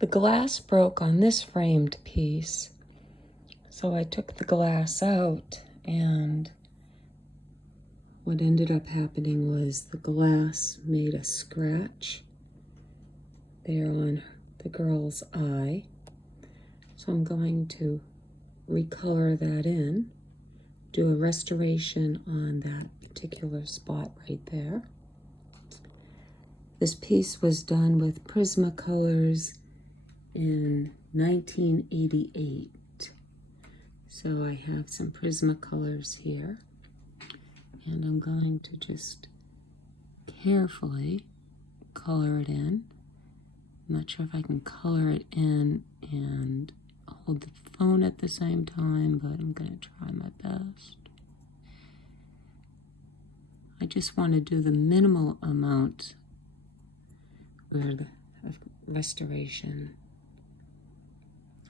The glass broke on this framed piece, so I took the glass out, and what ended up happening was the glass made a scratch there on the girl's eye. So I'm going to recolor that in, do a restoration on that particular spot right there. This piece was done with Prismacolors in 1988. So I have some Prismacolors here, and I'm going to just carefully color it in. I'm not sure if I can color it in and hold the phone at the same time, but I'm going to try my best. I just want to do the minimal amount of restoration.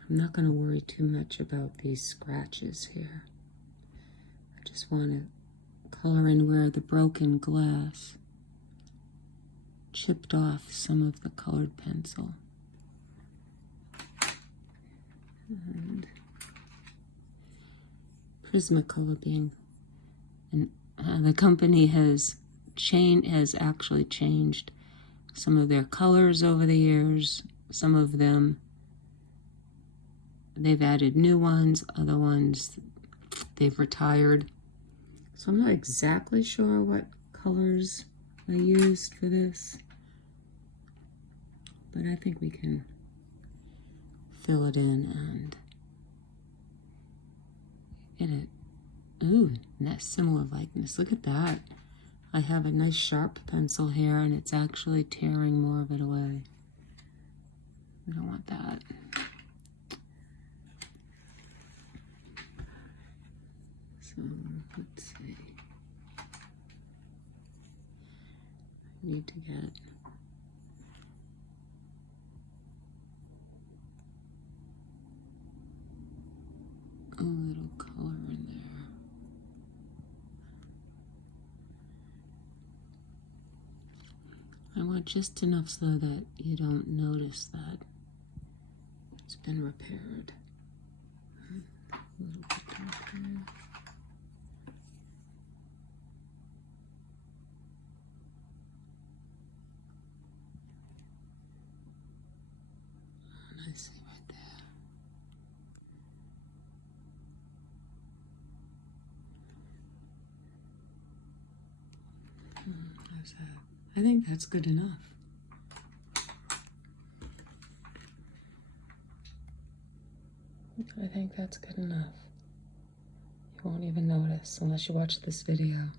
I'm not going to worry too much about these scratches here. I just want to color in where the broken glass chipped off some of the colored pencil. And Prismacolor being, and the company has actually changed some of their colors over the years. Some of them, they've added new ones, other ones they've retired. So I'm not exactly sure what colors I used for this, but I think we can fill it in and get it. Ooh, that similar likeness. Look at that. I have a nice sharp pencil here, and it's actually tearing more of it away. We don't want that. So let's see. I need to get a little color in there. I want just enough so that you don't notice that it's been repaired. A little bit darker. I see right there. How's that? I think that's good enough. I think that's good enough. You won't even notice unless you watch this video.